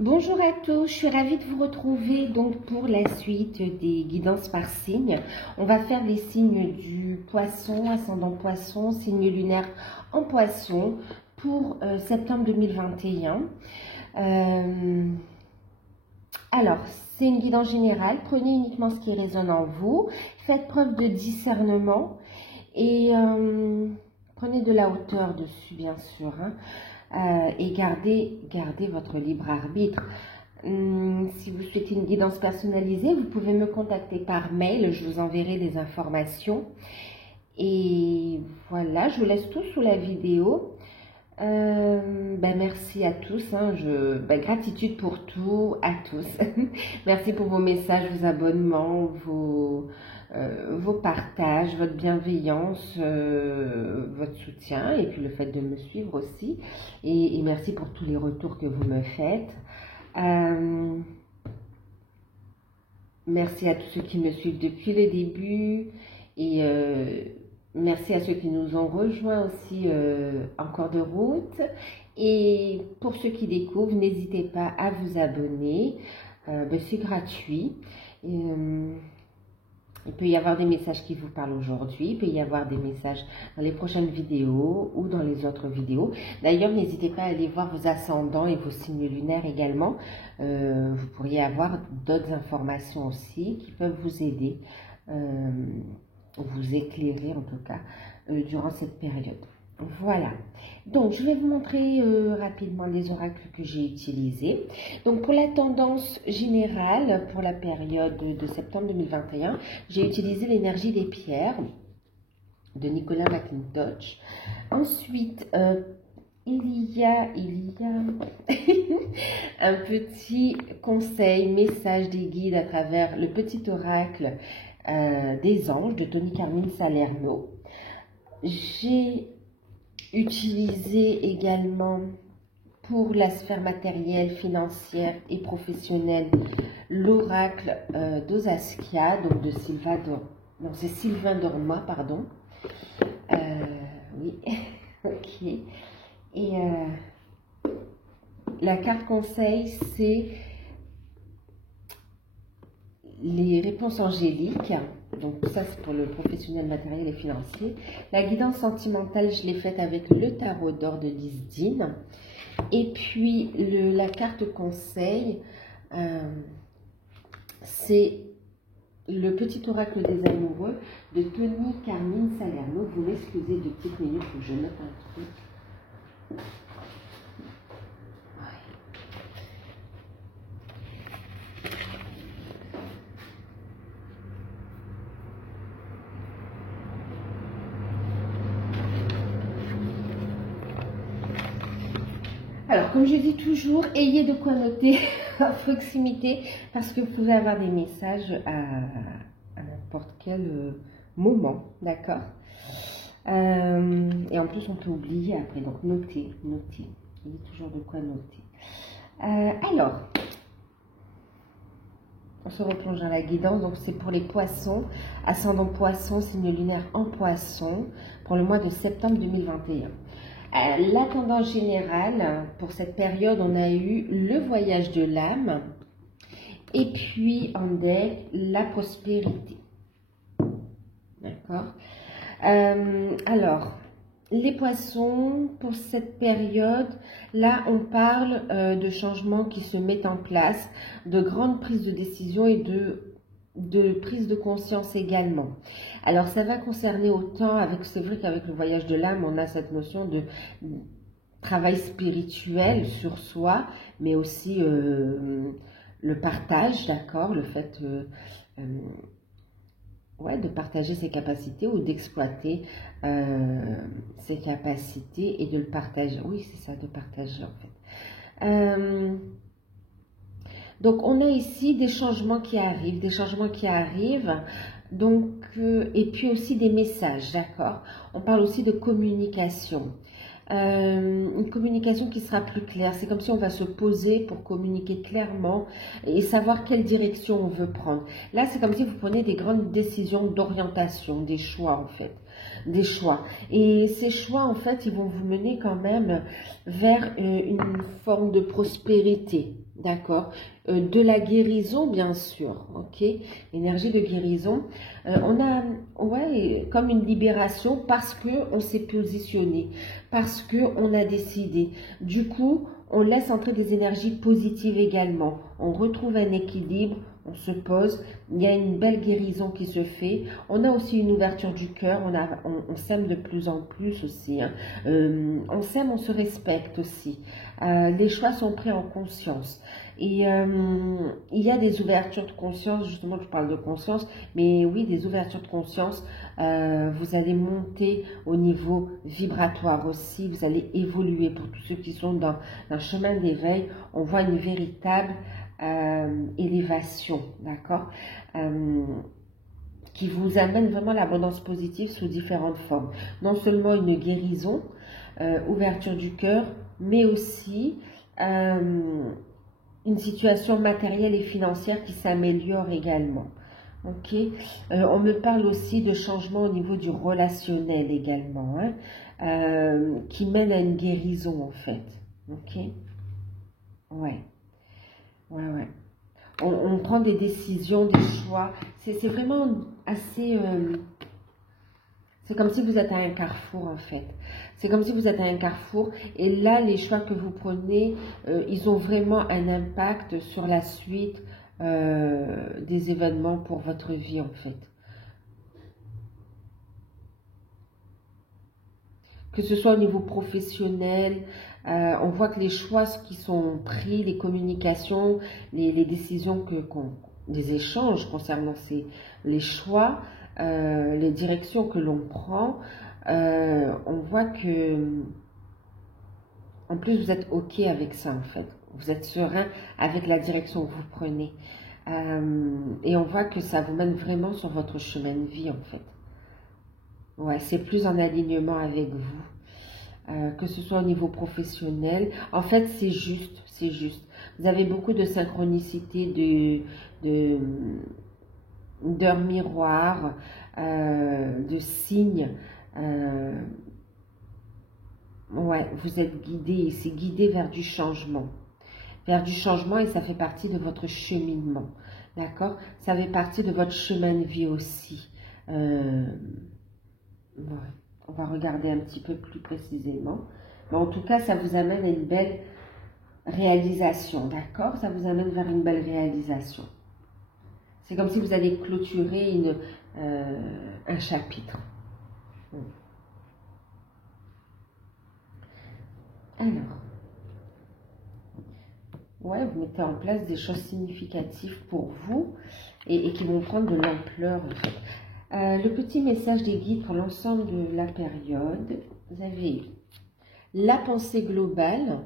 Bonjour à tous, je suis ravie de vous retrouver donc pour la suite des guidances par signe. On va faire les signes du poisson, ascendant poisson, signe lunaire en poisson pour septembre 2021. Alors, c'est une guidance générale, prenez uniquement ce qui résonne en vous, faites preuve de discernement et prenez de la hauteur dessus bien sûr. Et gardez votre libre arbitre. Si vous souhaitez une guidance personnalisée, vous pouvez me contacter par mail, je vous enverrai des informations. Et voilà, je vous laisse tout sous la vidéo. Merci à tous, gratitude pour tout, à tous. Merci pour vos messages, vos abonnements, vos partages, votre bienveillance, votre soutien et puis le fait de me suivre aussi. Et merci pour tous les retours que vous me faites. Merci à tous ceux qui me suivent depuis le début et merci à ceux qui nous ont rejoints aussi en cours de route. Et pour ceux qui découvrent, n'hésitez pas à vous abonner. C'est gratuit. Il peut y avoir des messages qui vous parlent aujourd'hui. Il peut y avoir des messages dans les prochaines vidéos ou dans les autres vidéos. D'ailleurs, n'hésitez pas à aller voir vos ascendants et vos signes lunaires également. Vous pourriez avoir d'autres informations aussi qui peuvent vous aider, vous éclairer en tout cas, durant cette période. Voilà, donc je vais vous montrer rapidement les oracles que j'ai utilisés. Donc pour la tendance générale, pour la période de septembre 2021, j'ai utilisé l'énergie des pierres de Nicolas McIntosh. Ensuite, il y a un petit conseil, message des guides à travers le petit oracle des anges de Tony Carmine Salerno. J'ai utilisé également pour la sphère matérielle, financière et professionnelle l'oracle d'Osaskia, donc de Sylvain Dorma, pardon. Oui, ok. Et la carte conseil, c'est les réponses angéliques. Donc ça c'est pour le professionnel, matériel et financier. La guidance sentimentale, je l'ai faite avec le tarot d'or de Lisdine. Et puis la carte conseil, c'est le petit oracle des amoureux de Tony Carmine Salerno. Vous m'excusez 2 petites minutes, faut que je note un truc. Alors, comme je dis toujours, ayez de quoi noter à proximité parce que vous pouvez avoir des messages à n'importe quel moment, d'accord? Et en plus, on peut oublier après, donc notez. Il y a toujours de quoi noter. Alors, on se replonge dans la guidance, donc c'est pour les poissons, ascendant poisson, signe lunaire en poisson, pour le mois de septembre 2021. La tendance générale, pour cette période, on a eu le voyage de l'âme et puis en deck, la prospérité. D'accord? Alors, les poissons, pour cette période, là, on parle de changements qui se mettent en place, de grandes prises de décision et de prise de conscience également. Alors ça va concerner autant, c'est vrai qu'avec le voyage de l'âme, on a cette notion de travail spirituel sur soi, mais aussi le partage, d'accord, le fait de partager ses capacités ou d'exploiter ses capacités et de le partager. Oui, c'est ça, de partager en fait. Donc, on a ici des changements qui arrivent, donc, et puis aussi des messages, d'accord? On parle aussi de communication. Une communication qui sera plus claire. C'est comme si on va se poser pour communiquer clairement et savoir quelle direction on veut prendre. Là, c'est comme si vous prenez des grandes décisions d'orientation, des choix en fait. Des choix. Et ces choix, en fait, ils vont vous mener quand même vers une forme de prospérité. D'accord, de la guérison bien sûr, ok, énergie de guérison. On a, ouais, comme une libération parce que on s'est positionné, parce que on a décidé. Du coup, on laisse entrer des énergies positives également. On retrouve un équilibre, on se pose. Il y a une belle guérison qui se fait. On a aussi une ouverture du cœur. On s'aime de plus en plus aussi, hein. On s'aime, on se respecte aussi. Les choix sont pris en conscience. Et il y a des ouvertures de conscience, justement je parle de conscience, mais oui, des ouvertures de conscience. Vous allez monter au niveau vibratoire aussi, vous allez évoluer. Pour tous ceux qui sont dans un chemin d'éveil, on voit une véritable élévation, d'accord, qui vous amène vraiment l'abondance positive sous différentes formes. Non seulement une guérison, ouverture du cœur, mais aussi une situation matérielle et financière qui s'améliore également. Ok, on me parle aussi de changement au niveau du relationnel également, hein, qui mène à une guérison en fait. Ok, ouais, ouais. On prend des décisions, des choix. C'est vraiment assez... c'est comme si vous êtes à un carrefour en fait. C'est comme si vous êtes à un carrefour et là, les choix que vous prenez, ils ont vraiment un impact sur la suite des événements pour votre vie en fait. Que ce soit au niveau professionnel, on voit que les choix qui sont pris, les communications, les décisions, les échanges concernant les choix, les directions que l'on prend, on voit que, en plus, vous êtes OK avec ça, en fait. Vous êtes serein avec la direction que vous prenez. Et on voit que ça vous mène vraiment sur votre chemin de vie, en fait. Ouais, c'est plus en alignement avec vous. Que ce soit au niveau professionnel. En fait, c'est juste, c'est juste. Vous avez beaucoup de synchronicité, d'heures miroirs, de signes. Ouais, vous êtes guidé, c'est guidé vers du changement. Vers du changement et ça fait partie de votre cheminement. D'accord? Ça fait partie de votre chemin de vie aussi. Ouais. On va regarder un petit peu plus précisément. Mais en tout cas, ça vous amène à une belle réalisation. D'accord? Ça vous amène vers une belle réalisation. C'est comme si vous allez clôturer un chapitre. Alors, ouais, vous mettez en place des choses significatives pour vous et qui vont prendre de l'ampleur en fait. Le petit message des guides pour l'ensemble de la période, vous avez la pensée globale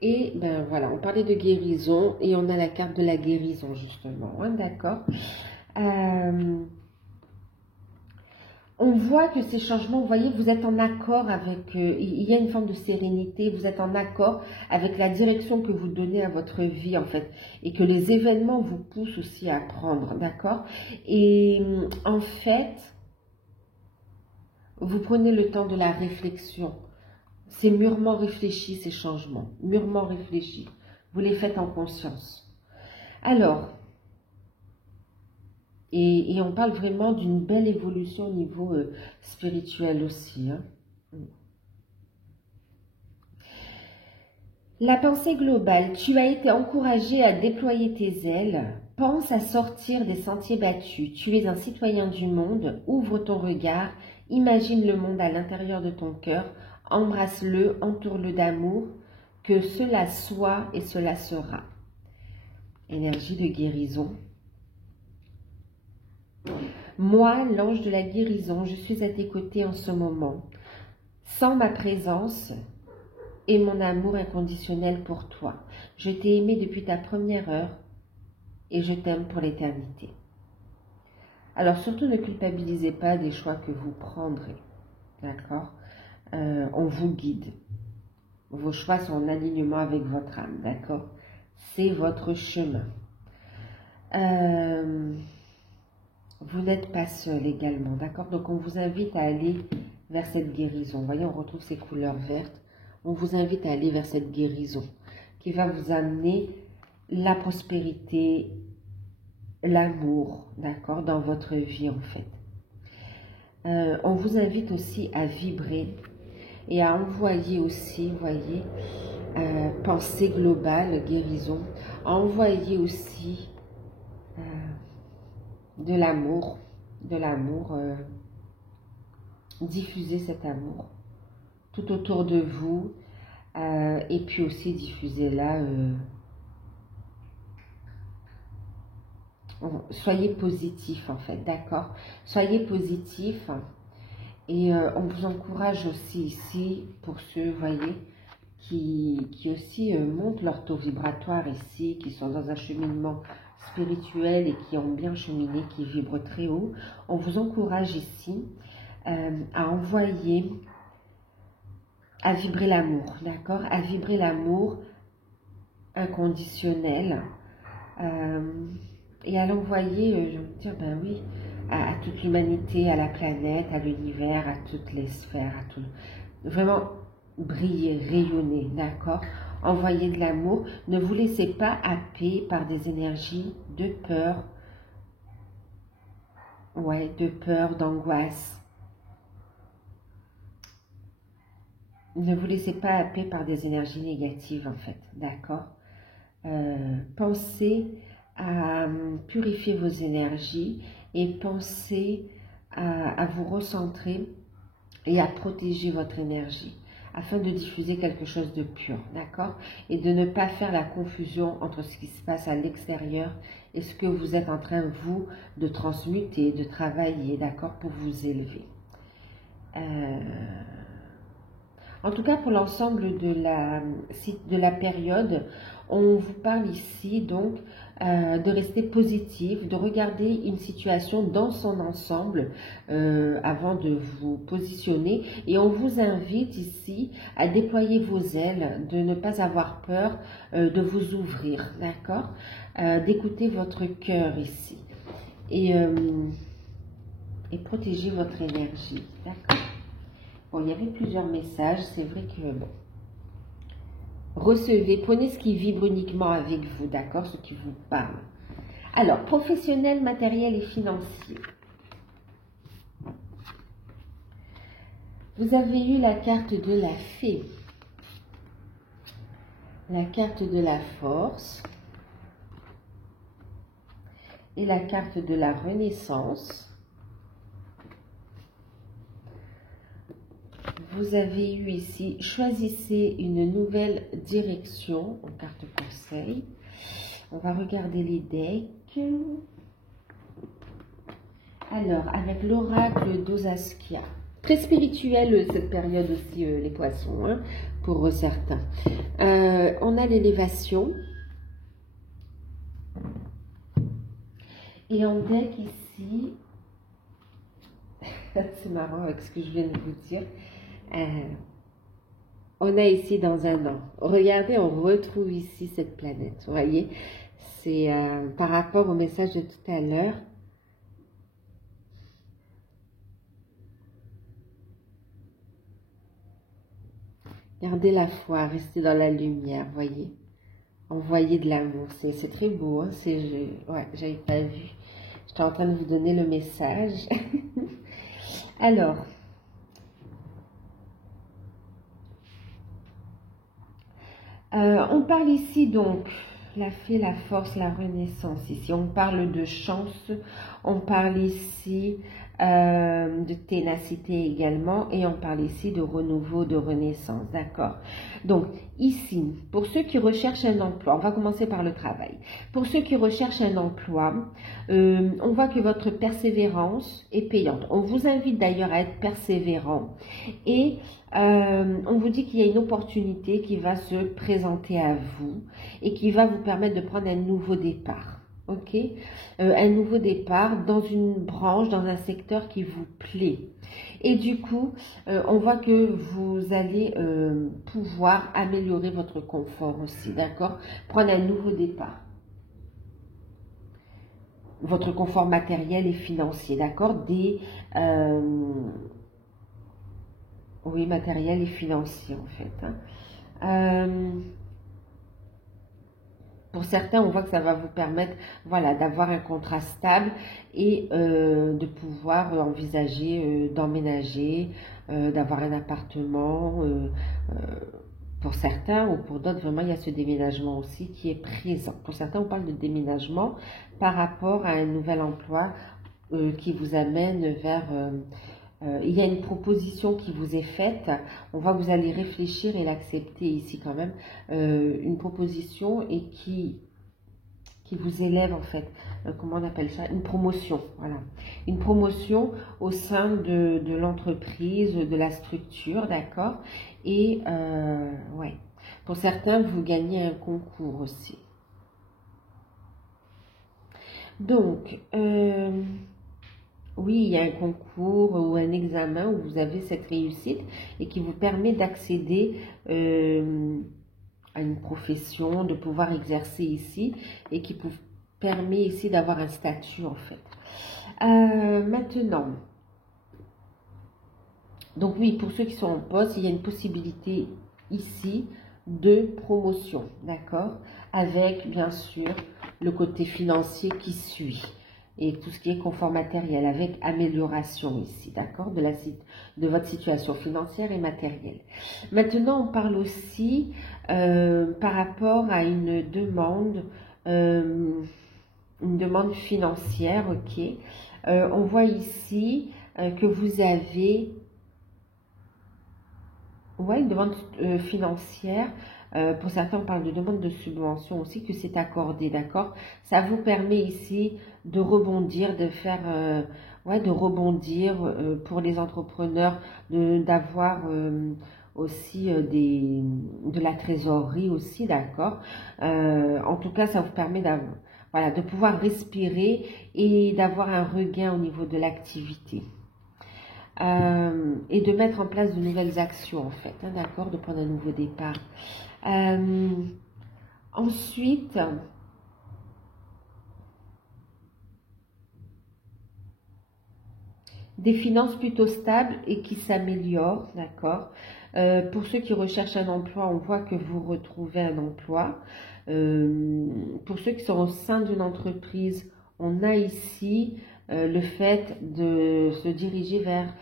et ben voilà, on parlait de guérison et on a la carte de la guérison justement, hein, d'accord. On voit que ces changements, vous voyez, vous êtes en accord avec, il y a une forme de sérénité, vous êtes en accord avec la direction que vous donnez à votre vie, en fait, et que les événements vous poussent aussi à prendre, d'accord? Et en fait, vous prenez le temps de la réflexion. C'est mûrement réfléchi, ces changements, mûrement réfléchi. Vous les faites en conscience. Alors, et on parle vraiment d'une belle évolution au niveau spirituel aussi, hein. La pensée globale, tu as été encouragé à déployer tes ailes, pense à sortir des sentiers battus, tu es un citoyen du monde, ouvre ton regard, imagine le monde à l'intérieur de ton cœur, embrasse-le, entoure-le d'amour, que cela soit et cela sera. Énergie de guérison. Moi, l'ange de la guérison, je suis à tes côtés en ce moment. Sans ma présence et mon amour inconditionnel pour toi. Je t'ai aimé depuis ta première heure et je t'aime pour l'éternité. Alors surtout ne culpabilisez pas des choix que vous prendrez. D'accord? On vous guide. Vos choix sont en alignement avec votre âme. D'accord? C'est votre chemin. Vous n'êtes pas seul également. D'accord? Donc on vous invite à aller vers cette guérison. Vous voyez, on retrouve ces couleurs vertes. On vous invite à aller vers cette guérison qui va vous amener la prospérité, l'amour, d'accord, dans votre vie en fait. On vous invite aussi à vibrer et à envoyer aussi, vous voyez, pensée globale, guérison, à envoyer aussi de l'amour, diffuser cet amour tout autour de vous et puis aussi diffuser là. Soyez positif en fait, d'accord? Soyez positif et on vous encourage aussi ici pour ceux, vous voyez, qui aussi montent leur taux vibratoire ici, qui sont dans un cheminement spirituel et qui ont bien cheminé, qui vibrent très haut. On vous encourage ici à envoyer, à vibrer l'amour, d'accord? À vibrer l'amour inconditionnel. Et à l'envoyer, je veux dire, ben oui, à toute l'humanité, à la planète, à l'univers, à toutes les sphères, à tout. Vraiment briller, rayonner, d'accord? Envoyer de l'amour. Ne vous laissez pas happer par des énergies de peur, ouais, de peur, d'angoisse. Ne vous laissez pas happer par des énergies négatives, en fait, d'accord? Pensez à purifier vos énergies et pensez à vous recentrer et à protéger votre énergie afin de diffuser quelque chose de pur, d'accord? Et de ne pas faire la confusion entre ce qui se passe à l'extérieur et ce que vous êtes en train, vous, de transmuter, de travailler, d'accord, pour vous élever. En tout cas, pour l'ensemble de la période, on vous parle ici donc de rester positif, de regarder une situation dans son ensemble avant de vous positionner. Et on vous invite ici à déployer vos ailes, de ne pas avoir peur de vous ouvrir, d'accord? D'écouter votre cœur ici et protéger votre énergie, d'accord? Bon, il y avait plusieurs messages, c'est vrai que, bon, recevez, prenez ce qui vibre uniquement avec vous, d'accord, ce qui vous parle. Alors, professionnel, matériel et financier. Vous avez eu la carte de la fée, la carte de la force et la carte de la renaissance. Vous avez eu ici, choisissez une nouvelle direction en carte conseil. On va regarder les decks. Alors, avec l'oracle d'Osaskia. Très spirituelle cette période aussi, les poissons, hein, pour certains. On a l'élévation. Et en deck ici, c'est marrant avec ce que je viens de vous dire. On a ici dans un an. Regardez, on retrouve ici cette planète. Vous voyez, c'est par rapport au message de tout à l'heure. Gardez la foi, restez dans la lumière, voyez. Envoyez de l'amour. C'est très beau, hein. Ouais, j'avais pas vu. J'étais en train de vous donner le message. Alors, on parle ici donc, la fée, la force, la renaissance. Ici, on parle de chance, on parle ici de ténacité également, et on parle ici de renouveau, de renaissance, d'accord? Donc, ici, pour ceux qui recherchent un emploi, on va commencer par le travail. Pour ceux qui recherchent un emploi, on voit que votre persévérance est payante. On vous invite d'ailleurs à être persévérant et on vous dit qu'il y a une opportunité qui va se présenter à vous et qui va vous permettre de prendre un nouveau départ. Ok, un nouveau départ dans une branche, dans un secteur qui vous plaît. Et du coup, on voit que vous allez pouvoir améliorer votre confort aussi, d'accord? Prendre un nouveau départ. Votre confort matériel et financier, d'accord? Oui, matériel et financier en fait. Hein. pour certains, on voit que ça va vous permettre, voilà, d'avoir un contrat stable et de pouvoir envisager d'emménager, d'avoir un appartement. Pour certains ou pour d'autres, vraiment, il y a ce déménagement aussi qui est présent. Pour certains, on parle de déménagement par rapport à un nouvel emploi qui vous amène vers... il y a une proposition qui vous est faite. On voit que vous allez réfléchir et l'accepter ici quand même. Une proposition et qui vous élève en fait. Comment on appelle ça? Une promotion. Voilà. Une promotion au sein de l'entreprise, de la structure, d'accord? Et ouais. Pour certains, vous gagnez un concours aussi. Donc, oui, il y a un concours ou un examen où vous avez cette réussite et qui vous permet d'accéder à une profession, de pouvoir exercer ici et qui vous permet ici d'avoir un statut en fait. Maintenant, donc oui, pour ceux qui sont en poste, il y a une possibilité ici de promotion, d'accord? Avec bien sûr le côté financier qui suit. Et tout ce qui est confort matériel avec amélioration ici, d'accord, de votre situation financière et matérielle. Maintenant, on parle aussi par rapport à une demande financière, ok. On voit ici que vous avez une demande financière. Pour certains, on parle de demande de subvention aussi, que c'est accordé, d'accord? Ça vous permet ici de rebondir, de faire, de rebondir pour les entrepreneurs, d'avoir aussi de la trésorerie aussi, d'accord? En tout cas, ça vous permet de pouvoir respirer et d'avoir un regain au niveau de l'activité. Et de mettre en place de nouvelles actions en fait, hein, d'accord, de prendre un nouveau départ. Ensuite, des finances plutôt stables et qui s'améliorent, d'accord. Pour ceux qui recherchent un emploi, on voit que vous retrouvez un emploi. Pour ceux qui sont au sein d'une entreprise, on a ici le fait de se diriger vers...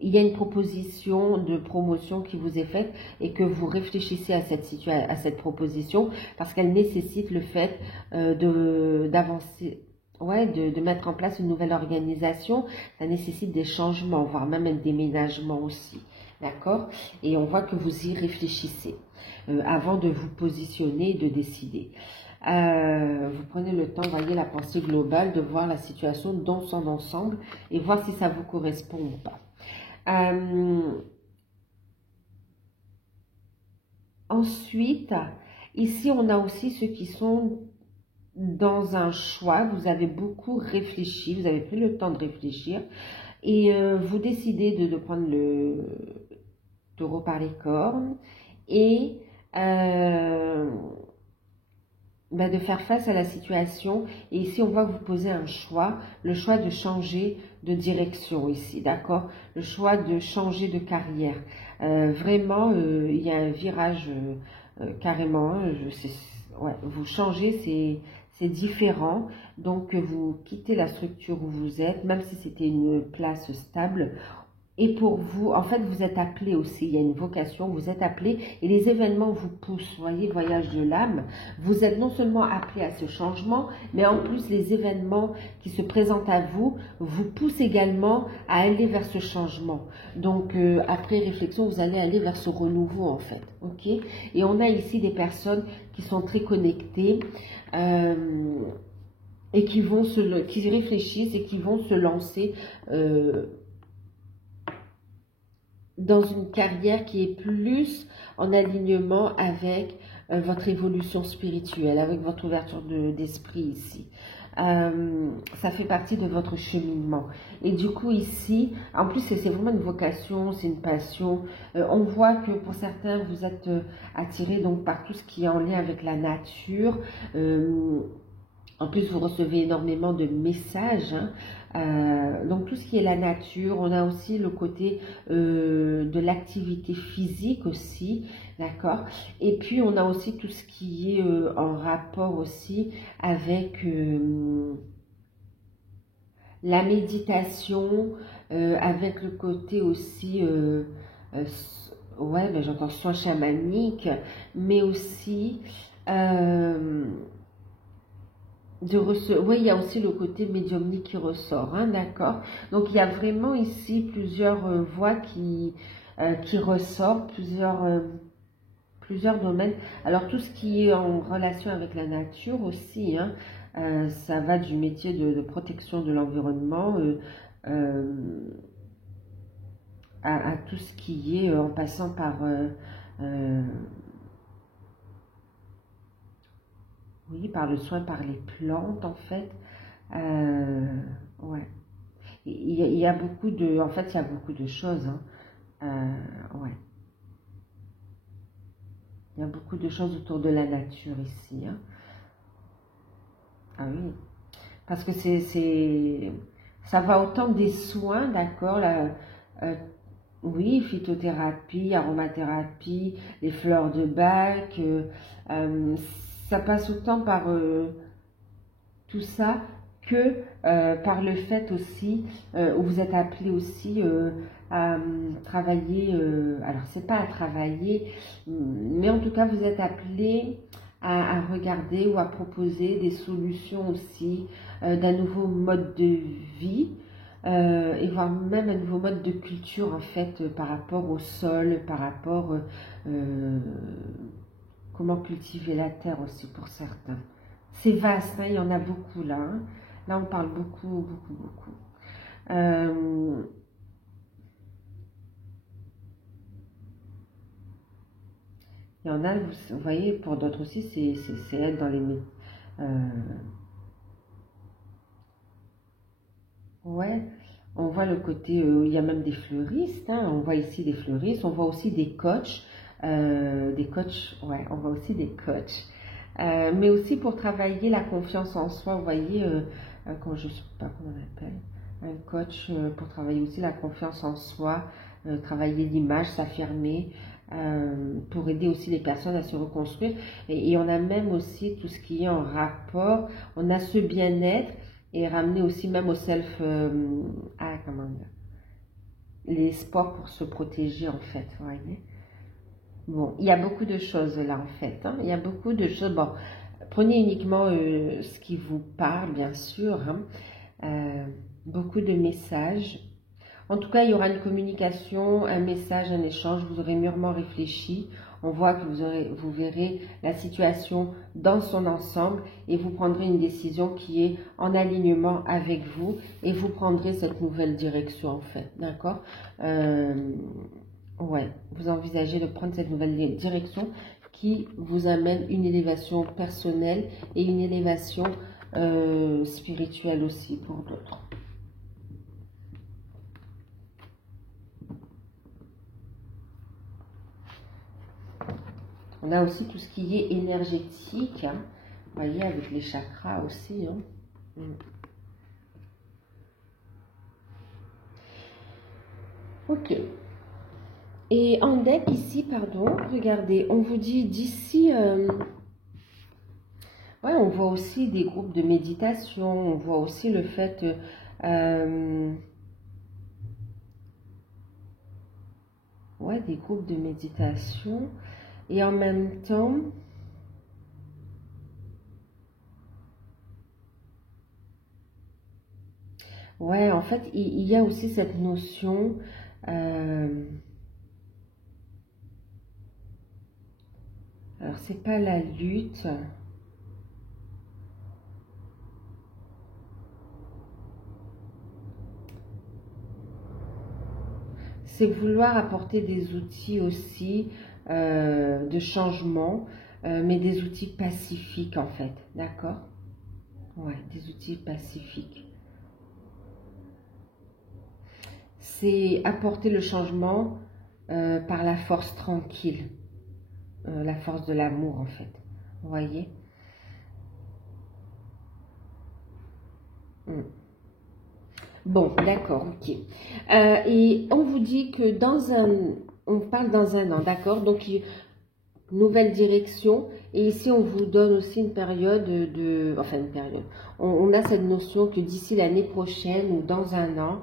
Il y a une proposition de promotion qui vous est faite et que vous réfléchissez à cette proposition parce qu'elle nécessite le fait d'avancer, de mettre en place une nouvelle organisation. Ça nécessite des changements, voire même un déménagement aussi. D'accord? Et on voit que vous y réfléchissez avant de vous positionner et de décider. Vous prenez le temps, voyez la pensée globale, de voir la situation dans son ensemble et voir si ça vous correspond ou pas. Ensuite, ici, on a aussi ceux qui sont dans un choix. Vous avez beaucoup réfléchi, vous avez pris le temps de réfléchir et vous décidez de prendre le taureau par les cornes et de faire face à la situation. Et ici, on voit que vous posez un choix, le choix de changer de direction ici, d'accord? Le choix de changer de carrière. Vraiment, il y a un virage carrément. Vous changez, c'est différent. Donc, vous quittez la structure où vous êtes, même si c'était une place stable. Et pour vous, en fait, vous êtes appelé aussi, il y a une vocation, vous êtes appelé et les événements vous poussent, vous voyez, voyage de l'âme. Vous êtes non seulement appelé à ce changement, mais en plus les événements qui se présentent à vous vous poussent également à aller vers ce changement. Donc, après réflexion, vous allez aller vers ce renouveau en fait, ok? Et on a ici des personnes qui sont très connectées et qui réfléchissent et qui vont se lancer dans une carrière qui est plus en alignement avec votre évolution spirituelle, avec votre ouverture d'esprit ici. Ça fait partie de votre cheminement. Et du coup ici, en plus c'est vraiment une vocation, c'est une passion. On voit que pour certains, vous êtes attirés donc par tout ce qui est en lien avec la nature. En plus, vous recevez énormément de messages. Donc, tout ce qui est la nature, on a aussi le côté de l'activité physique aussi. d'accord? Et puis, on a aussi tout ce qui est en rapport aussi avec la méditation, avec le côté aussi, euh, ouais, ben, j'entends soin chamanique, mais aussi oui, il y a aussi le côté médiumnique qui ressort, hein, d'accord? Donc, il y a vraiment ici plusieurs voies qui ressortent, plusieurs domaines. Alors, tout ce qui est en relation avec la nature aussi, hein, ça va du métier de protection de l'environnement euh, à tout ce qui est en passant par... euh, oui, par le soin, par les plantes, en fait. Ouais. Il y a beaucoup de... En fait, il y a beaucoup de choses, hein. Ouais. Il y a beaucoup de choses autour de la nature ici, hein. Ah oui. Parce que ça va autant des soins, d'accord, euh, oui, phytothérapie, aromathérapie, les fleurs de bac, euh, ça passe autant par tout ça que par le fait aussi où vous êtes appelé aussi à travailler, alors c'est pas à travailler, mais en tout cas vous êtes appelé à regarder ou à proposer des solutions aussi d'un nouveau mode de vie. Et voire même un nouveau mode de culture en fait par rapport au sol, par rapport comment cultiver la terre aussi pour certains. C'est vaste, hein, il y en a beaucoup là, hein. Là on parle beaucoup, beaucoup, beaucoup. Euh, il y en a, vous voyez, pour d'autres aussi, c'est être dans les... Euh, ouais, on voit le côté, il y a même des fleuristes, hein, on voit ici des fleuristes, on voit aussi des coachs, ouais, on voit aussi des coachs, mais aussi pour travailler la confiance en soi, vous voyez, quand je ne sais pas comment on appelle, un coach pour travailler aussi la confiance en soi, travailler l'image, s'affirmer, pour aider aussi les personnes à se reconstruire, et on a même aussi tout ce qui est en rapport, on a ce bien-être, et ramener aussi même au self, comment dire, les sports pour se protéger en fait, vous voyez. Bon, il y a beaucoup de choses là en fait, hein. Il y a beaucoup de choses. Bon, prenez uniquement ce qui vous parle, bien sûr, hein. Euh, Beaucoup de messages. En tout cas, il y aura une communication, un message, un échange. Vous aurez mûrement réfléchi. On voit que vous verrez la situation dans son ensemble et vous prendrez une décision qui est en alignement avec vous et vous prendrez cette nouvelle direction en fait. D'accord? Ouais, vous envisagez de prendre cette nouvelle direction qui vous amène une élévation personnelle et une élévation spirituelle aussi pour d'autres. On a aussi tout ce qui est énergétique, hein. Vous voyez, avec les chakras aussi, hein. Ok. Et en deck ici, pardon, regardez, on vous dit d'ici, ouais, on voit aussi des groupes de méditation, on voit aussi le fait, ouais, des groupes de méditation, et en même temps, ouais, en fait, il y a aussi cette notion, alors c'est pas la lutte, c'est vouloir apporter des outils aussi de changement, mais des outils pacifiques en fait, d'accord? Ouais, des outils pacifiques. C'est apporter le changement par la force tranquille, la force de l'amour en fait, vous voyez? Bon, d'accord, ok. Et on vous dit que on parle dans un an, d'accord? Donc nouvelle direction. Et ici, on vous donne aussi une période on a cette notion que d'ici l'année prochaine ou dans un an,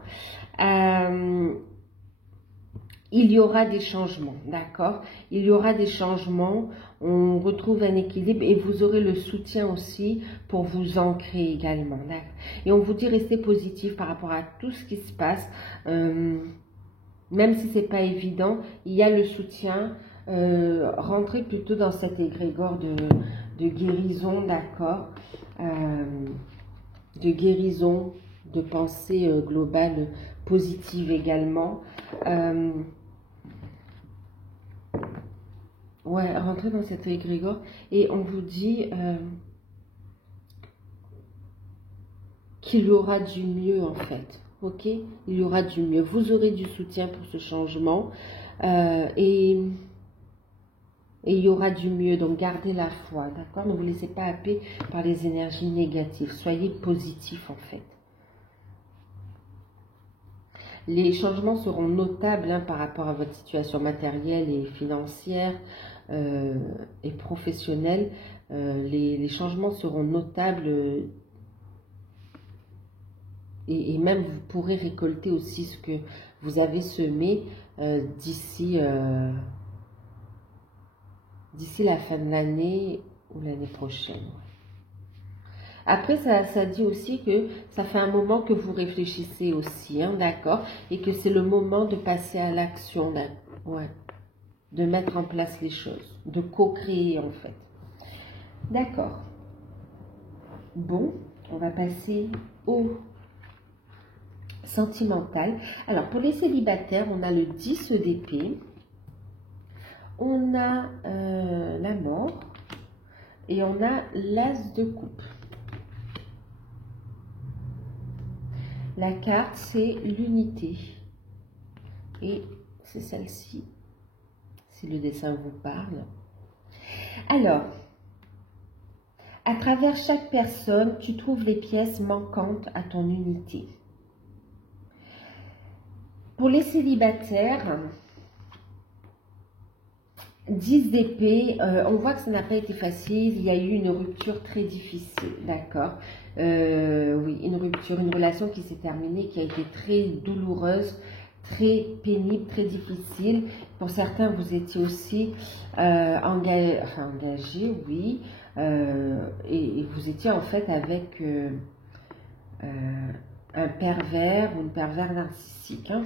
il y aura des changements, d'accord? Il y aura des changements, on retrouve un équilibre et vous aurez le soutien aussi pour vous ancrer également, d'accord? Et on vous dit restez positif par rapport à tout ce qui se passe, même si c'est pas évident, il y a le soutien, rentrez plutôt dans cet égrégore de guérison, d'accord? De guérison, de pensée globale positive également. Ouais, rentrez dans cet égrégore et on vous dit qu'il y aura du mieux en fait, ok? Il y aura du mieux. Vous aurez du soutien pour ce changement et il y aura du mieux. Donc gardez la foi, d'accord? Ne vous laissez pas happer par les énergies négatives. Soyez positif en fait. Les changements seront notables hein, par rapport à votre situation matérielle et financière et professionnelle. Les changements seront notables et même vous pourrez récolter aussi ce que vous avez semé d'ici la fin de l'année ou l'année prochaine. Après, ça dit aussi que ça fait un moment que vous réfléchissez aussi, hein, d'accord? Et que c'est le moment de passer à l'action, ouais, de mettre en place les choses, de co-créer en fait. D'accord. Bon, on va passer au sentimental. Alors, pour les célibataires, on a le 10 d'épée, on a la mort et on a l'as de coupe. La carte, c'est l'unité. Et c'est celle-ci, si le dessin vous parle. Alors, à travers chaque personne, tu trouves les pièces manquantes à ton unité. Pour les célibataires, 10 d'épée, on voit que ça n'a pas été facile, il y a eu une rupture très difficile, d'accord? Oui, une rupture, une relation qui s'est terminée, qui a été très douloureuse, très pénible, très difficile. Pour certains, vous étiez aussi engagé, oui, et vous étiez en fait avec un pervers ou une pervers narcissique, hein.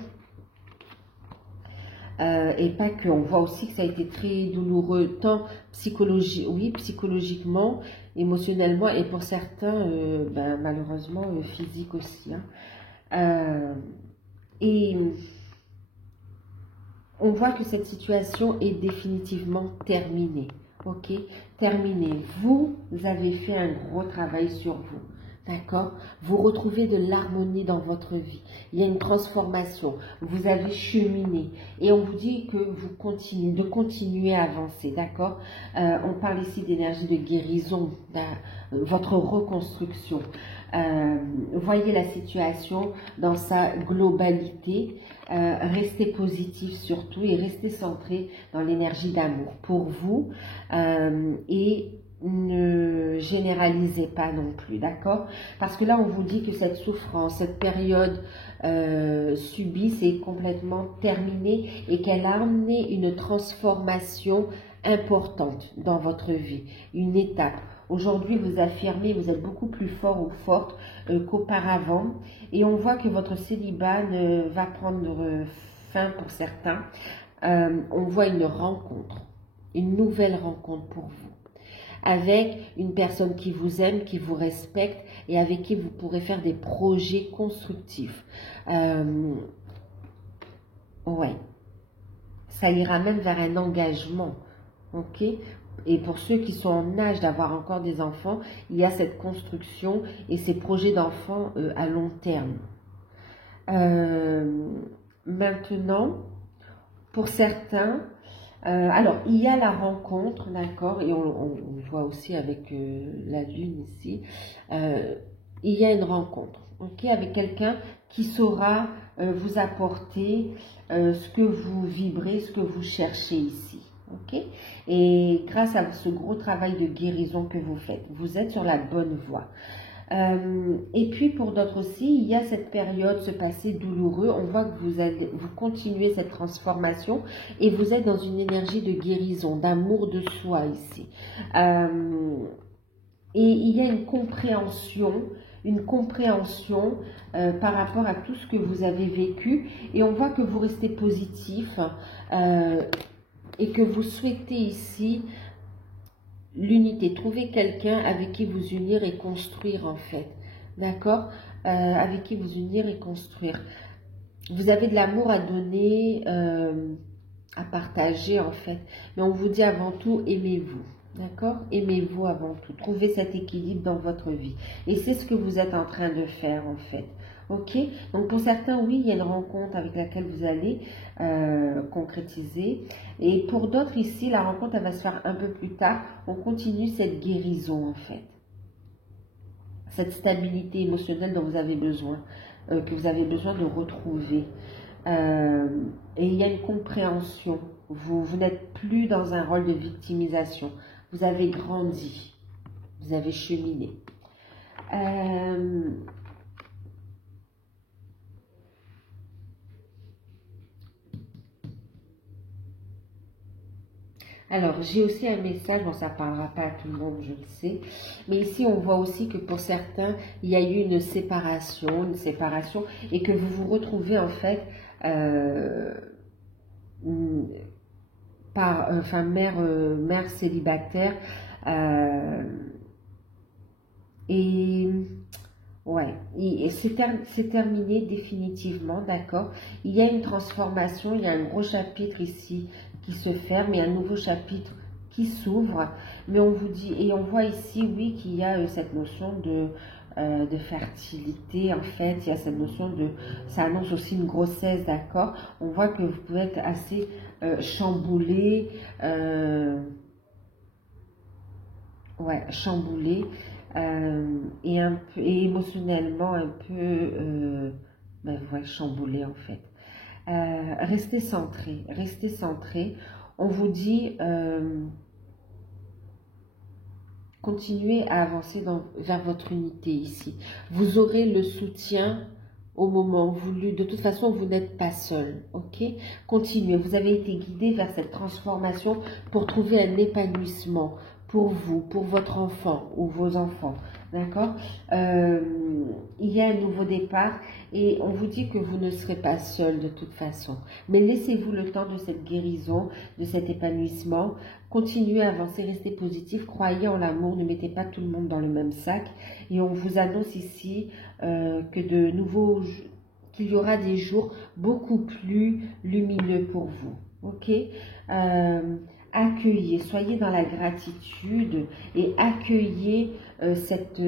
Et pas que, on voit aussi que ça a été très douloureux, tant psychologiquement, émotionnellement, et pour certains, malheureusement, physique aussi. Hein. Et on voit que cette situation est définitivement terminée. Ok, terminée. Vous avez fait un gros travail sur vous. D'accord? Vous retrouvez de l'harmonie dans votre vie. Il y a une transformation. Vous avez cheminé. Et on vous dit que vous continuez, de continuer à avancer. D'accord? On parle ici d'énergie de guérison, votre reconstruction. Voyez la situation dans sa globalité. Restez positif surtout et restez centré dans l'énergie d'amour pour vous. Et ne généralisez pas non plus, d'accord? Parce que là, on vous dit que cette souffrance, cette période subie, c'est complètement terminé et qu'elle a amené une transformation importante dans votre vie, une étape. Aujourd'hui, vous affirmez, vous êtes beaucoup plus fort ou forte qu'auparavant et on voit que votre célibat va prendre fin pour certains. On voit une rencontre, une nouvelle rencontre pour vous, avec une personne qui vous aime, qui vous respecte et avec qui vous pourrez faire des projets constructifs. Ouais, ça ira même vers un engagement, ok? Et pour ceux qui sont en âge d'avoir encore des enfants, il y a cette construction et ces projets d'enfants à long terme. Maintenant, pour certains, alors, il y a la rencontre, d'accord, et on voit aussi avec la lune ici, il y a une rencontre, ok, avec quelqu'un qui saura vous apporter ce que vous vibrez, ce que vous cherchez ici, Ok? Et grâce à ce gros travail de guérison que vous faites, vous êtes sur la bonne voie. Et puis pour d'autres aussi, il y a cette période, ce passé douloureux. On voit que vous continuez cette transformation et vous êtes dans une énergie de guérison, d'amour de soi ici. Et il y a une compréhension par rapport à tout ce que vous avez vécu. Et on voit que vous restez positif et que vous souhaitez ici l'unité. Trouver quelqu'un avec qui vous unir et construire en fait. D'accord? Avec qui vous unir et construire. Vous avez de l'amour à donner, à partager en fait. Mais on vous dit avant tout, aimez-vous. D'accord? Aimez-vous avant tout. Trouvez cet équilibre dans votre vie. Et c'est ce que vous êtes en train de faire en fait. Ok? Donc pour certains, oui, il y a une rencontre avec laquelle vous allez concrétiser. Et pour d'autres ici, la rencontre, elle va se faire un peu plus tard. On continue cette guérison en fait. Cette stabilité émotionnelle dont vous avez besoin, que vous avez besoin de retrouver. Et il y a une compréhension. Vous n'êtes plus dans un rôle de victimisation. Vous avez grandi. Vous avez cheminé. Alors, j'ai aussi un message, bon, ça ne parlera pas à tout le monde, je le sais, mais ici, on voit aussi que pour certains, il y a eu une séparation, et que vous vous retrouvez en fait mère célibataire, et ouais, c'est terminé définitivement, d'accord. Il y a une transformation, il y a un gros chapitre ici qui se ferme et un nouveau chapitre qui s'ouvre. Mais on vous dit, et on voit ici, oui, qu'il y a cette notion de fertilité, en fait. Il y a cette notion ça annonce aussi une grossesse, d'accord. On voit que vous pouvez être assez chamboulé, chamboulé. Et émotionnellement un peu chamboulé en fait. Restez centré, restez centré. On vous dit continuez à avancer vers votre unité ici. Vous aurez le soutien au moment voulu. De toute façon, vous n'êtes pas seul, ok? Continuez. Vous avez été guidé vers cette transformation pour trouver un épanouissement pour vous, pour votre enfant ou vos enfants, d'accord? Il y a un nouveau départ et on vous dit que vous ne serez pas seul de toute façon. Mais laissez-vous le temps de cette guérison, de cet épanouissement. Continuez à avancer, restez positif, croyez en l'amour, ne mettez pas tout le monde dans le même sac. Et on vous annonce ici qu'il y aura des jours beaucoup plus lumineux pour vous, ok? Accueillez, soyez dans la gratitude et accueillez cet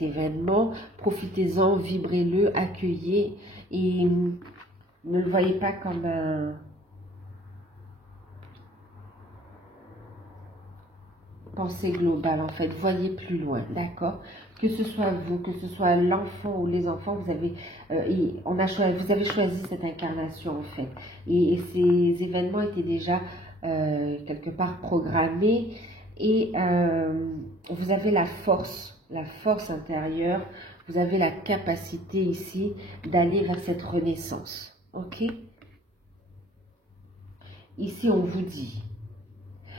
événement, profitez-en, vibrez-le, accueillez et ne le voyez pas comme un pensée globale en fait, voyez plus loin, d'accord? Que ce soit vous, que ce soit l'enfant ou les enfants, vous avez choisi cette incarnation en fait et ces événements étaient déjà quelque part programmé et vous avez la force intérieure, vous avez la capacité ici d'aller vers cette renaissance, ok? Ici on vous dit,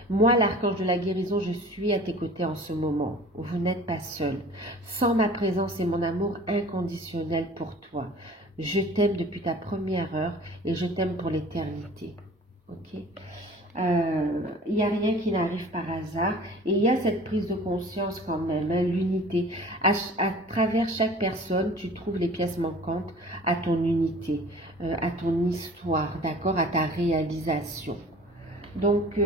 moi l'archange de la guérison, je suis à tes côtés en ce moment, vous n'êtes pas seul, sans ma présence et mon amour inconditionnel pour toi, je t'aime depuis ta première heure et je t'aime pour l'éternité, ok? Il n'y a rien qui n'arrive par hasard et il y a cette prise de conscience quand même, hein, l'unité. À travers chaque personne, tu trouves les pièces manquantes à ton unité, à ton histoire, d'accord, à ta réalisation. Donc,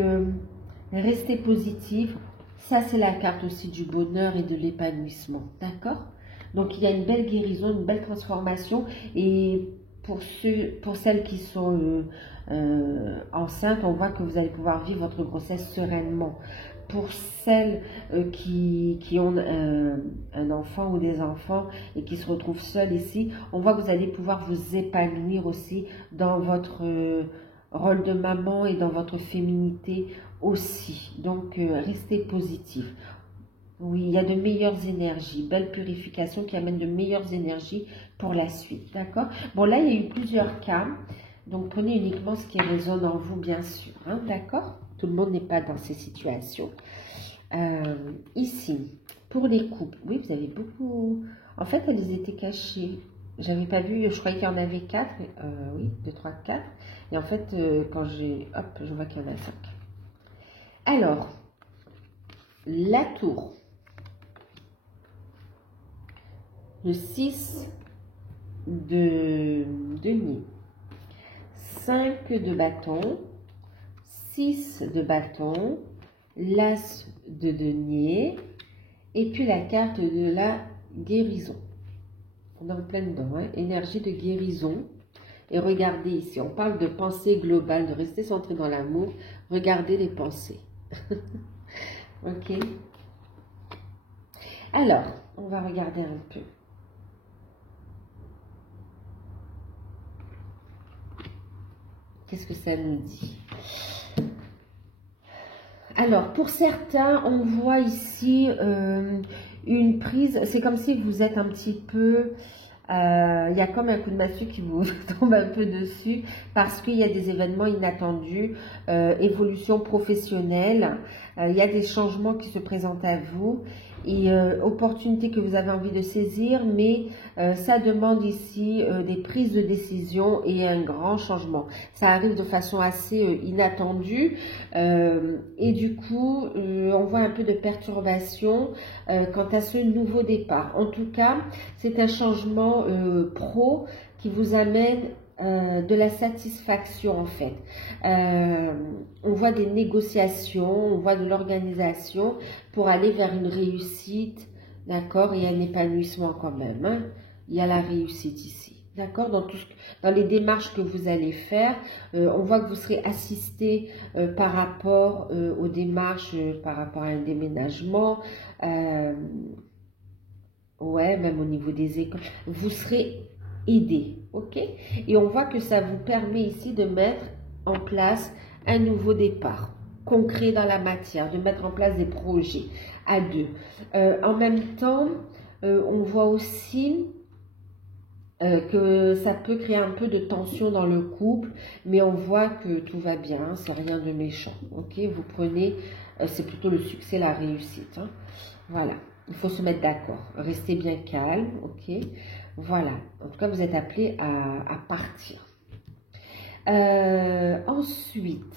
restez positif. Ça, c'est la carte aussi du bonheur et de l'épanouissement, d'accord? Donc, il y a une belle guérison, une belle transformation et pour celles qui sont enceintes, on voit que vous allez pouvoir vivre votre grossesse sereinement. Pour celles qui ont un enfant ou des enfants et qui se retrouvent seules ici, on voit que vous allez pouvoir vous épanouir aussi dans votre rôle de maman et dans votre féminité aussi. Donc, restez positif. Oui, il y a de meilleures énergies, belle purification qui amène de meilleures énergies pour la suite, d'accord? Bon, là, il y a eu plusieurs cas, donc prenez uniquement ce qui résonne en vous, bien sûr, hein, d'accord? Tout le monde n'est pas dans ces situations. Ici, pour les couples, oui, vous avez beaucoup... En fait, elles étaient cachées. J'avais pas vu, je croyais qu'il y en avait 4, oui, 2, 3, 4. Et en fait, quand j'ai... Hop, je vois qu'il y en a 5. Alors, la tour. Le 6 de denier, 5 de bâton, 6 de bâton, l'as de denier, et puis la carte de la guérison. On est en plein dedans, hein, énergie de guérison. Et regardez ici, on parle de pensée globale, de rester centré dans l'amour. Regardez les pensées. Ok. Alors, on va regarder un peu. Qu'est-ce que ça nous dit? Alors, pour certains, on voit ici une prise. C'est comme si vous êtes un petit peu... Il y a comme un coup de massue qui vous tombe un peu dessus parce qu'il y a des événements inattendus, évolution professionnelle, il y a des changements qui se présentent à vous et opportunités que vous avez envie de saisir, mais ça demande ici des prises de décision et un grand changement. Ça arrive de façon assez inattendue et du coup, on voit un peu de perturbation quant à ce nouveau départ. En tout cas, c'est un changement pro qui vous amène de la satisfaction en fait. On voit des négociations, on voit de l'organisation pour aller vers une réussite, d'accord, et un épanouissement quand même. Hein. Il y a la réussite ici, d'accord, dans les démarches que vous allez faire, on voit que vous serez assisté par rapport aux démarches, par rapport à un déménagement, ouais, même au niveau des écoles, vous serez aidé, ok? Et on voit que ça vous permet ici de mettre en place un nouveau départ concret dans la matière, de mettre en place des projets à deux. En même temps, on voit aussi que ça peut créer un peu de tension dans le couple, mais on voit que tout va bien, c'est rien de méchant, ok? Vous prenez, c'est plutôt le succès, la réussite, hein? Voilà. Il faut se mettre d'accord. Restez bien calme, ok? Voilà. En tout cas, vous êtes appelé à partir. Ensuite,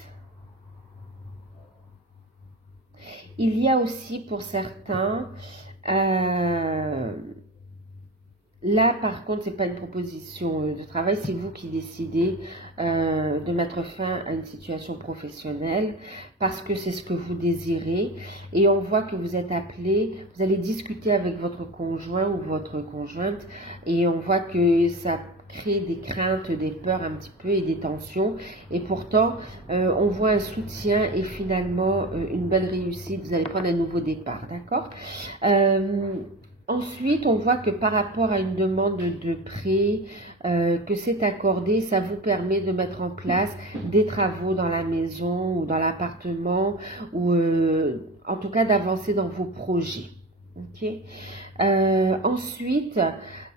il y a aussi pour certains... là, par contre, ce n'est pas une proposition de travail, c'est vous qui décidez de mettre fin à une situation professionnelle parce que c'est ce que vous désirez. Et on voit que vous êtes appelé, vous allez discuter avec votre conjoint ou votre conjointe et on voit que ça crée des craintes, des peurs un petit peu et des tensions. Et pourtant, on voit un soutien et finalement une belle réussite. Vous allez prendre un nouveau départ, d'accord ? Ensuite, on voit que par rapport à une demande de prêt que c'est accordé, ça vous permet de mettre en place des travaux dans la maison ou dans l'appartement ou en tout cas d'avancer dans vos projets. Okay. Ensuite,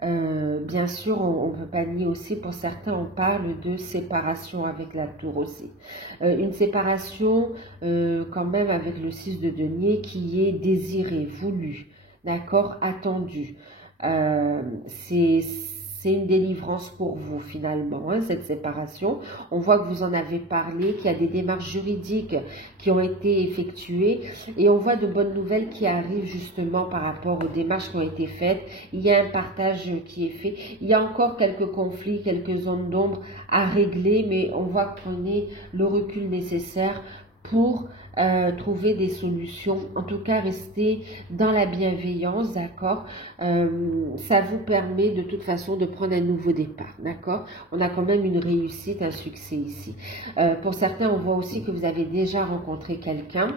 bien sûr, on ne peut pas nier aussi, pour certains, on parle de séparation avec la tour aussi. Une séparation quand même avec le 6 de denier qui est désirée, voulue. D'accord, attendu. C'est une délivrance pour vous finalement, hein, cette séparation. On voit que vous en avez parlé, qu'il y a des démarches juridiques qui ont été effectuées et on voit de bonnes nouvelles qui arrivent justement par rapport aux démarches qui ont été faites. Il y a un partage qui est fait. Il y a encore quelques conflits, quelques zones d'ombre à régler, mais on voit que prenez le recul nécessaire pour trouver des solutions, en tout cas rester dans la bienveillance, d'accord, ça vous permet de toute façon de prendre un nouveau départ, d'accord, on a quand même une réussite, un succès ici. Pour certains, on voit aussi que vous avez déjà rencontré quelqu'un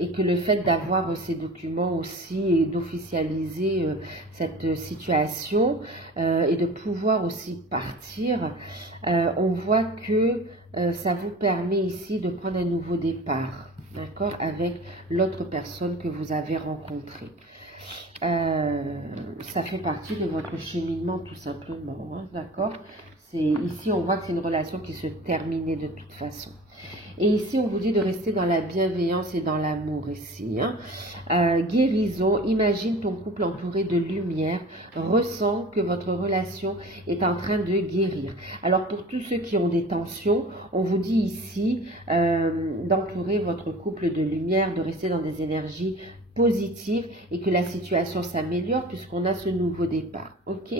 et que le fait d'avoir ces documents aussi et d'officialiser cette situation et de pouvoir aussi partir, on voit que ça vous permet ici de prendre un nouveau départ, d'accord, avec l'autre personne que vous avez rencontrée. Ça fait partie de votre cheminement tout simplement, hein, d'accord. Ici, on voit que c'est une relation qui se terminait de toute façon. Et ici, on vous dit de rester dans la bienveillance et dans l'amour ici. Hein. Guérison, imagine ton couple entouré de lumière, ressens que votre relation est en train de guérir. Alors, pour tous ceux qui ont des tensions, on vous dit ici d'entourer votre couple de lumière, de rester dans des énergies positive et que la situation s'améliore puisqu'on a ce nouveau départ, ok.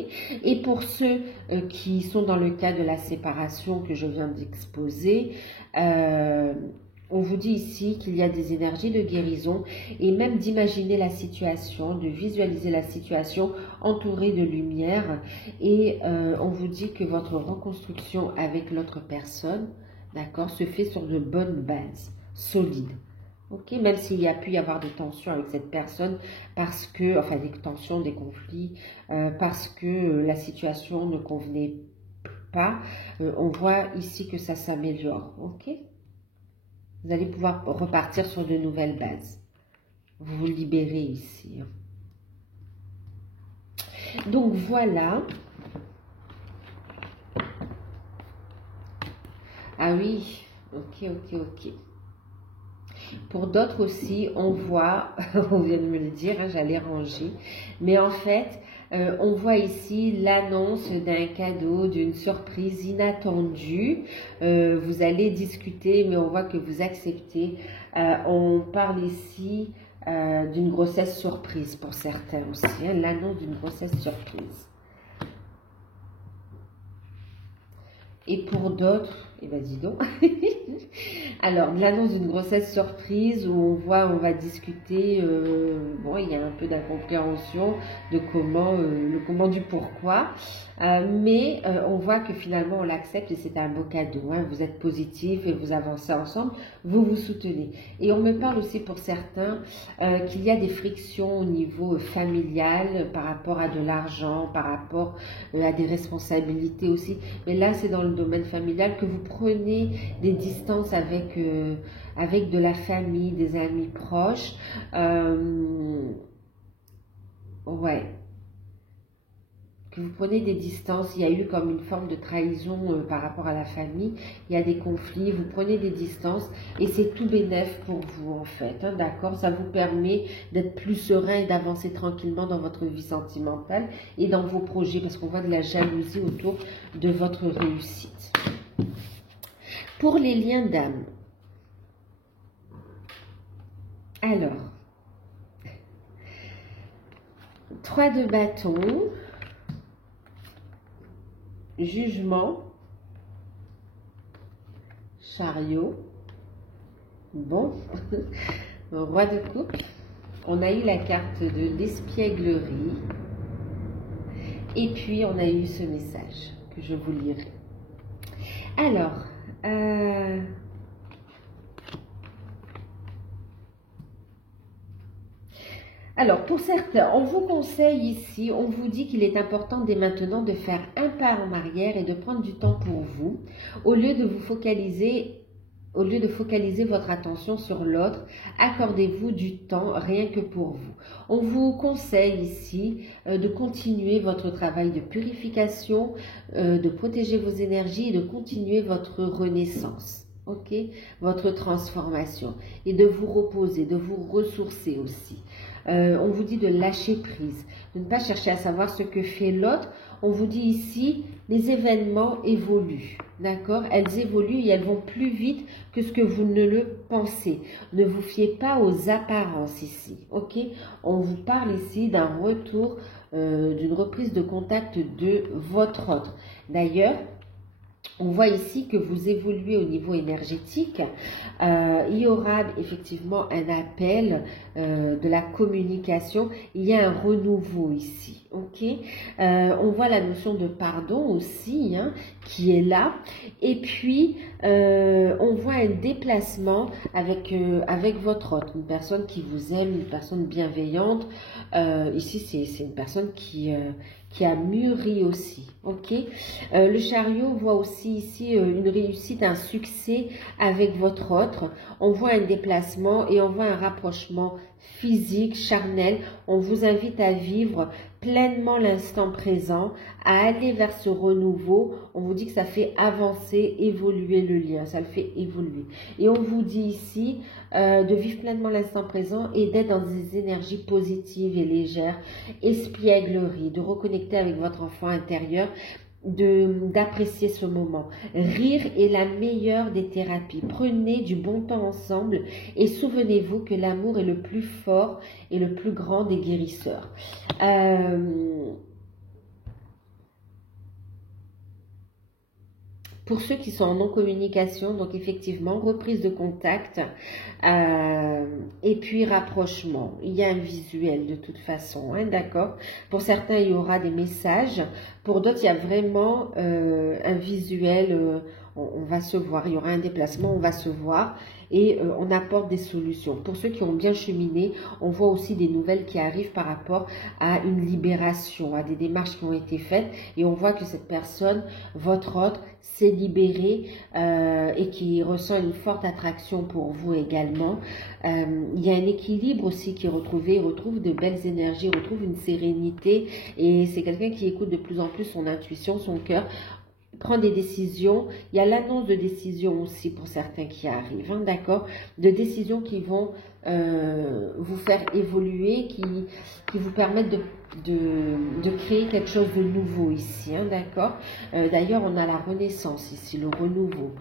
Et pour ceux qui sont dans le cas de la séparation que je viens d'exposer, on vous dit ici qu'il y a des énergies de guérison et même d'imaginer la situation, de visualiser la situation entourée de lumière et on vous dit que votre reconstruction avec l'autre personne, d'accord, se fait sur de bonnes bases, solides. Ok, même s'il y a pu y avoir des tensions avec cette personne, parce que, enfin des tensions, des conflits, parce que la situation ne convenait pas, on voit ici que ça s'améliore. Ok, vous allez pouvoir repartir sur de nouvelles bases. Vous vous libérez ici. Donc voilà. Ah oui, ok. Pour d'autres aussi, on voit, on vient de me le dire, hein, j'allais ranger, mais en fait, on voit ici l'annonce d'un cadeau, d'une surprise inattendue. Vous allez discuter, mais on voit que vous acceptez. On parle ici d'une grossesse surprise pour certains aussi, hein, l'annonce d'une grossesse surprise. Et pour d'autres, eh ben dis donc. Alors, l'annonce d'une grossesse surprise où on va discuter, bon, il y a un peu d'incompréhension de comment, le comment du pourquoi, mais on voit que finalement on l'accepte et c'est un beau cadeau, hein. Vous êtes positif et vous avancez ensemble, vous vous soutenez. Et on me parle aussi pour certains qu'il y a des frictions au niveau familial par rapport à de l'argent, par rapport à des responsabilités aussi, mais là c'est dans le domaine familial que vous prenez des distances avec de la famille, des amis proches. Ouais. Que vous prenez des distances, il y a eu comme une forme de trahison par rapport à la famille, il y a des conflits, vous prenez des distances et c'est tout bénef pour vous en fait, hein, d'accord. Ça vous permet d'être plus serein et d'avancer tranquillement dans votre vie sentimentale et dans vos projets parce qu'on voit de la jalousie autour de votre réussite. Pour les liens d'âme, alors, 3 de bâton, jugement, chariot, bon, roi de coupe, on a eu la carte de l'espièglerie et puis on a eu ce message que je vous lirai. Alors, pour certains, on vous conseille ici, on vous dit qu'il est important dès maintenant de faire un pas en arrière et de prendre du temps pour vous, au lieu de focaliser votre attention sur l'autre, accordez-vous du temps rien que pour vous. On vous conseille ici de continuer votre travail de purification, de protéger vos énergies et de continuer votre renaissance. Ok, votre transformation et de vous reposer, de vous ressourcer aussi. On vous dit de lâcher prise, de ne pas chercher à savoir ce que fait l'autre. On vous dit ici, les événements évoluent, d'accord? Elles évoluent et elles vont plus vite que ce que vous ne le pensez. Ne vous fiez pas aux apparences ici, ok? On vous parle ici d'un retour, d'une reprise de contact de votre autre. D'ailleurs, on voit ici que vous évoluez au niveau énergétique. Il y aura effectivement un appel de la communication. Il y a un renouveau ici. Ok, on voit la notion de pardon aussi, hein, qui est là. Et puis, on voit un déplacement avec votre hôte, une personne qui vous aime, une personne bienveillante. Ici, c'est une personne qui a mûri aussi. Ok, le chariot voit aussi ici une réussite, un succès avec votre hôte. On voit un déplacement et on voit un rapprochement physique, charnel. On vous invite à vivre pleinement l'instant présent, à aller vers ce renouveau. On vous dit que ça fait avancer, évoluer le lien, ça le fait évoluer. Et on vous dit ici de vivre pleinement l'instant présent et d'être dans des énergies positives et légères, espièglerie, de reconnecter avec votre enfant intérieur, d'apprécier ce moment. Rire est la meilleure des thérapies. Prenez du bon temps ensemble et souvenez-vous que l'amour est le plus fort et le plus grand des guérisseurs. Pour ceux qui sont en non-communication, donc effectivement, reprise de contact et puis rapprochement. Il y a un visuel de toute façon, hein, d'accord? Pour certains, il y aura des messages. Pour d'autres, il y a vraiment un visuel. On va se voir, il y aura un déplacement, on va se voir et on apporte des solutions. Pour ceux qui ont bien cheminé, on voit aussi des nouvelles qui arrivent par rapport à une libération, à des démarches qui ont été faites et on voit que cette personne, votre hôte, s'est libérée et qui ressent une forte attraction pour vous également. Il y a un équilibre aussi qui est retrouvé, il retrouve de belles énergies, il retrouve une sérénité et c'est quelqu'un qui écoute de plus en plus son intuition, son cœur, prend des décisions. Il y a l'annonce de décisions aussi pour certains qui arrivent, hein, d'accord, de décisions qui vont vous faire évoluer, qui vous permettent de créer quelque chose de nouveau ici, hein, d'accord. D'ailleurs, on a la renaissance ici, le renouveau.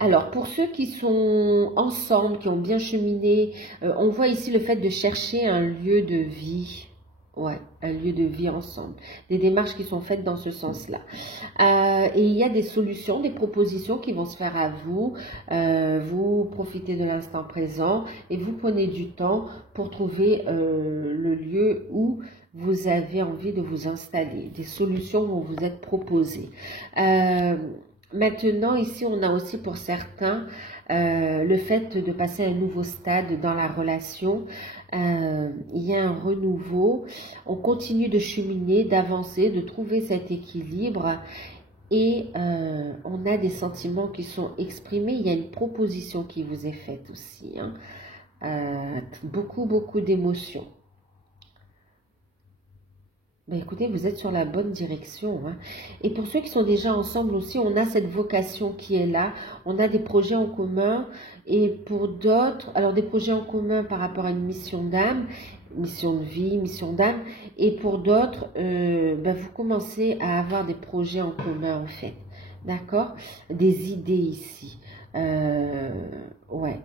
Alors, pour ceux qui sont ensemble, qui ont bien cheminé, on voit ici le fait de chercher un lieu de vie. Ouais, un lieu de vie ensemble. Des démarches qui sont faites dans ce sens-là. Et il y a des solutions, des propositions qui vont se faire à vous. Vous profitez de l'instant présent et vous prenez du temps pour trouver le lieu où vous avez envie de vous installer. Des solutions vont vous être proposées. Maintenant, ici, on a aussi pour certains le fait de passer à un nouveau stade dans la relation. Il y a un renouveau. On continue de cheminer, d'avancer, de trouver cet équilibre. Et on a des sentiments qui sont exprimés. Il y a une proposition qui vous est faite aussi, hein. Beaucoup d'émotions. Ben écoutez, vous êtes sur la bonne direction, hein. Et pour ceux qui sont déjà ensemble aussi, on a cette vocation qui est là. On a des projets en commun. Et pour d'autres, alors des projets en commun par rapport à une mission d'âme, mission de vie, mission d'âme. Et pour d'autres, ben vous commencez à avoir des projets en commun en fait. D'accord? Des idées ici. Ouais.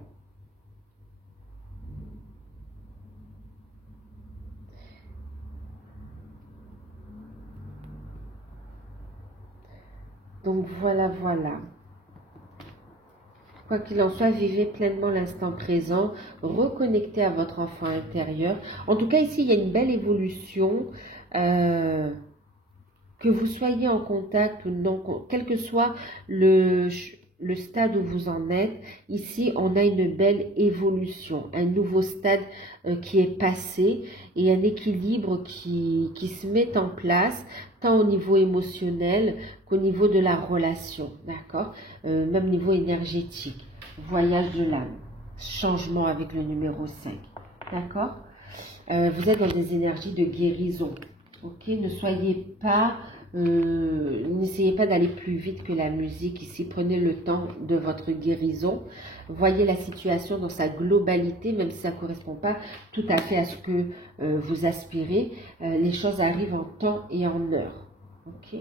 Donc voilà. Quoi qu'il en soit, vivez pleinement l'instant présent, reconnectez à votre enfant intérieur. En tout cas, ici, il y a une belle évolution. Que vous soyez en contact ou non, quel que soit le stade où vous en êtes, ici, on a une belle évolution, un nouveau stade qui est passé et un équilibre qui se met en place, tant au niveau émotionnel qu'au niveau de la relation, d'accord, même niveau énergétique, voyage de l'âme, changement avec le numéro 5, d'accord. Vous êtes dans des énergies de guérison. Ok, ne soyez pas, n'essayez pas d'aller plus vite que la musique ici. Prenez le temps de votre guérison. Voyez la situation dans sa globalité, même si ça ne correspond pas tout à fait à ce que vous aspirez. Les choses arrivent en temps et en heure. Ok.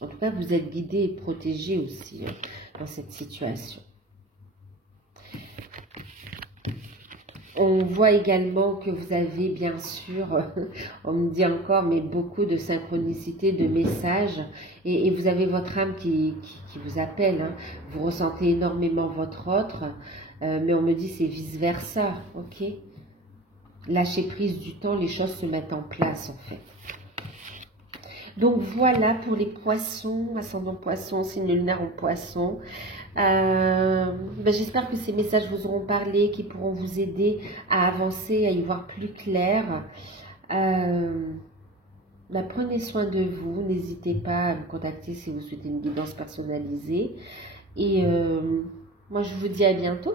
En tout cas, vous êtes guidé et protégé aussi, hein, dans cette situation. On voit également que vous avez bien sûr, on me dit encore, mais beaucoup de synchronicité, de messages, et vous avez votre âme qui vous appelle, hein. Vous ressentez énormément votre autre, mais on me dit c'est vice-versa, ok? Lâcher prise du temps, les choses se mettent en place en fait. Donc voilà pour les poissons, ascendant poisson, signe lunaire en poisson. J'espère que ces messages vous auront parlé, qui pourront vous aider à avancer, à y voir plus clair. Prenez soin de vous, n'hésitez pas à me contacter si vous souhaitez une guidance personnalisée. Et moi je vous dis à bientôt.